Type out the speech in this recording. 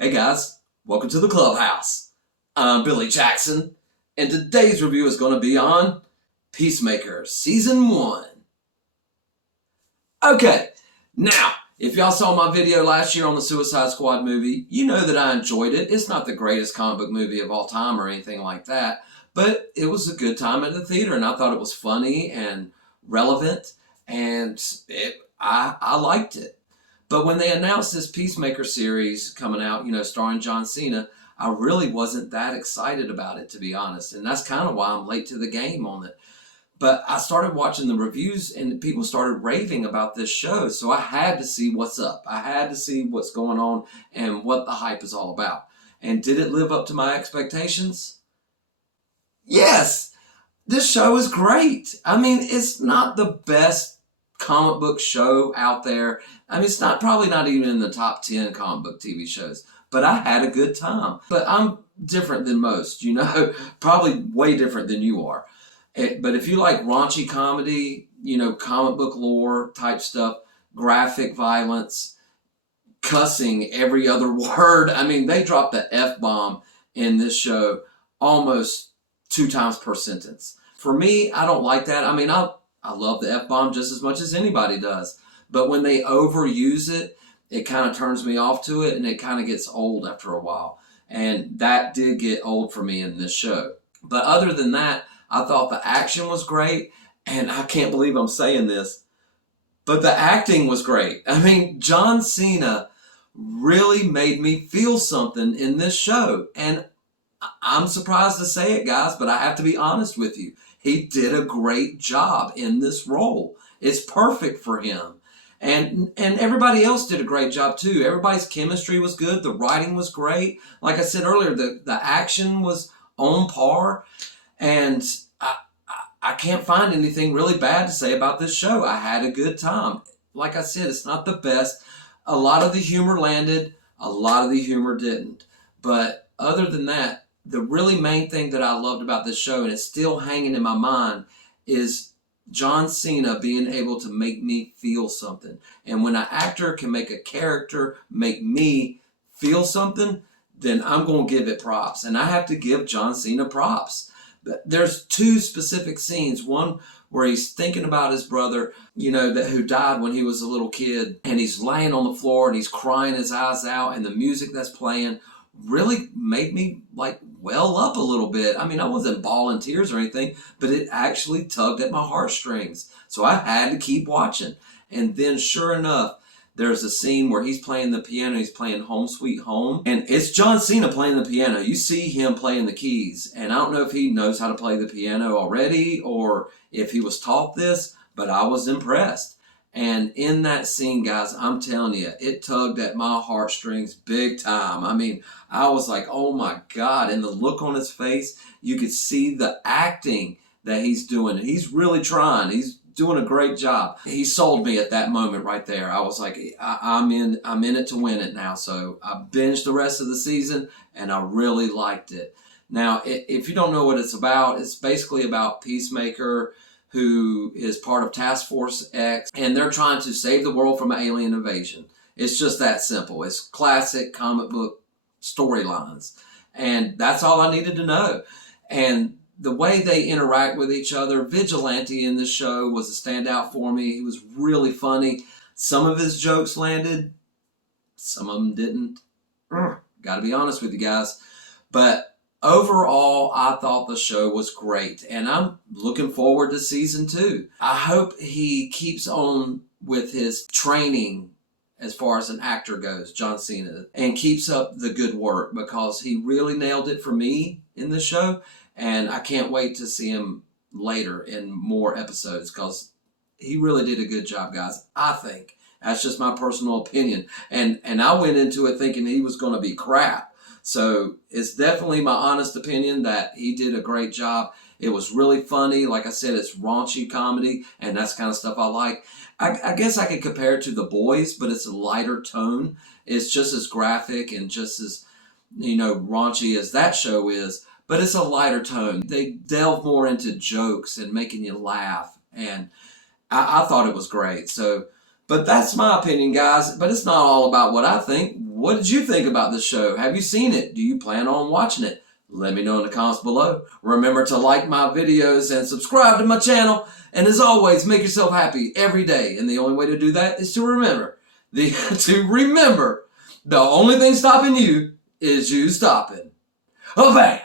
Hey guys, welcome to the clubhouse. I'm Billy Jackson, and today's review is going to be on Peacemaker Season 1. Okay, now, if y'all saw my video last year on the Suicide Squad movie, you know that I enjoyed it. It's not the greatest comic book movie of all time or anything like that, but it was a good time at the theater, and I thought it was funny and relevant, and I liked it. But when they announced this Peacemaker series coming out, starring John Cena, I really wasn't that excited about it, to be honest. And that's kind of why I'm late to the game on it. But I started watching the reviews and people started raving about this show. So I had to see what's up. I had to see what's going on and what the hype is all about. And did it live up to my expectations? Yes! This show is great. I mean, it's not the best comic book show out there. I mean, it's probably not even in the top 10 comic book TV shows, but I had a good time. But I'm different than most, probably way different than you are. But if you like raunchy comedy, comic book lore type stuff, graphic violence, cussing every other word. I mean, they dropped the F-bomb in this show almost 2 times per sentence. For me, I don't like that. I mean, I love the F-bomb just as much as anybody does. But when they overuse it, it kind of turns me off to it and it kind of gets old after a while. And that did get old for me in this show. But other than that, I thought the action was great. And I can't believe I'm saying this, but the acting was great. I mean, John Cena really made me feel something in this show. And I'm surprised to say it, guys, but I have to be honest with you. He did a great job in this role. It's perfect for him. And everybody else did a great job too. Everybody's chemistry was good. The writing was great. Like I said earlier, the action was on par. And I can't find anything really bad to say about this show. I had a good time. Like I said, it's not the best. A lot of the humor landed. A lot of the humor didn't. But other than that, the really main thing that I loved about this show, and it's still hanging in my mind, is John Cena being able to make me feel something. And when an actor can make a character make me feel something, then I'm going to give it props. And I have to give John Cena props. There's 2 specific scenes. One where he's thinking about his brother, who died when he was a little kid. And he's laying on the floor and he's crying his eyes out. And the music that's playing really made me well up a little bit. I mean, I wasn't bawling tears or anything, but it actually tugged at my heartstrings. So I had to keep watching. And then sure enough, there's a scene where he's playing the piano. He's playing Home Sweet Home. And it's John Cena playing the piano. You see him playing the keys. And I don't know if he knows how to play the piano already or if he was taught this, but I was impressed. And in that scene, guys, I'm telling you, it tugged at my heartstrings big time. I mean, I was like, oh my God. And the look on his face, you could see the acting that he's doing. He's really trying. He's doing a great job. He sold me at that moment right there. I was like, I'm in it to win it now. So I binged the rest of the season and I really liked it. Now, if you don't know what it's basically about Peacemaker, who is part of Task Force X, and they're trying to save the world from an alien invasion. It's just that simple. It's classic comic book storylines. And that's all I needed to know. And the way they interact with each other, Vigilante in this show was a standout for me. He was really funny. Some of his jokes landed. Some of them didn't. Got to be honest with you guys. But overall, I thought the show was great, and I'm looking forward to season 2. I hope he keeps on with his training as far as an actor goes, John Cena, and keeps up the good work because he really nailed it for me in the show, and I can't wait to see him later in more episodes because he really did a good job, guys, I think. That's just my personal opinion, and I went into it thinking he was going to be crap. So it's definitely my honest opinion that he did a great job. It was really funny. Like I said, it's raunchy comedy, and that's kind of stuff I like. I guess I could compare it to The Boys, but it's a lighter tone. It's just as graphic and just as, raunchy as that show is, but it's a lighter tone. They delve more into jokes and making you laugh, and I thought it was great. So, but that's my opinion, guys. But it's not all about what I think. what did you think about the show? Have you seen it? Do you plan on watching it? Let me know in the comments below. Remember to like my videos and subscribe to my channel. And as always, make yourself happy every day. And the only way to do that is to remember. The only thing stopping you is you stopping. Oh, bam!